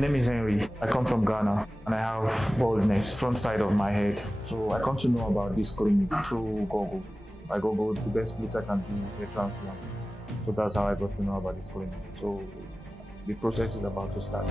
name is Henry. I come from Ghana and I have baldness front side of my head. So I come to know about this clinic through Google. I Googled the best place I can do hair transplant. So that's how I got to know about this clinic. So the process is about to start.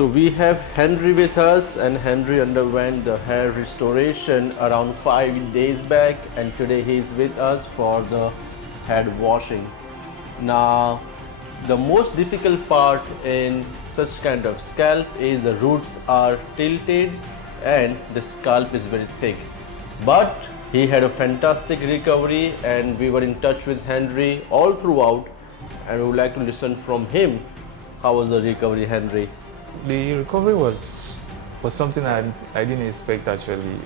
So we have Henry with us, and Henry underwent the hair restoration around 5 days back, and today he is with us for the head washing. Now the most difficult part in such kind of scalp is the roots are tilted and the scalp is very thick. But he had a fantastic recovery and we were in touch with Henry all throughout, and we would like to listen from him. How was the recovery, Henry? The recovery was something I didn't expect actually.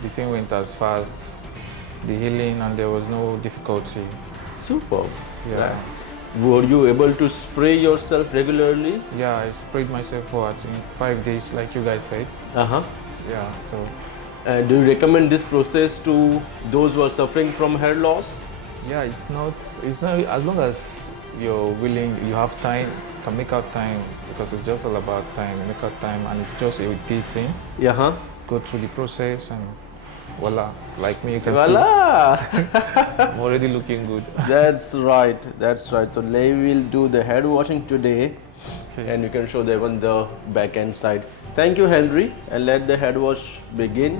The thing went as fast, the healing, and there was no difficulty. Superb. Yeah. Were you able to spray yourself regularly? Yeah, I sprayed myself for I think 5 days like you guys said. Yeah, so. And do you recommend this process to those who are suffering from hair loss? Yeah, it's not as long as you're willing, you have time, can make out time, because it's just all about time, make out time, and it's just a day thing. Yeah. Go through the process and voila, like me, you can Voila! see I'm already looking good. That's right, that's right. So we will do the head washing today, Okay. and you can show them on the back end side. Thank you, Henry, and let the head wash begin.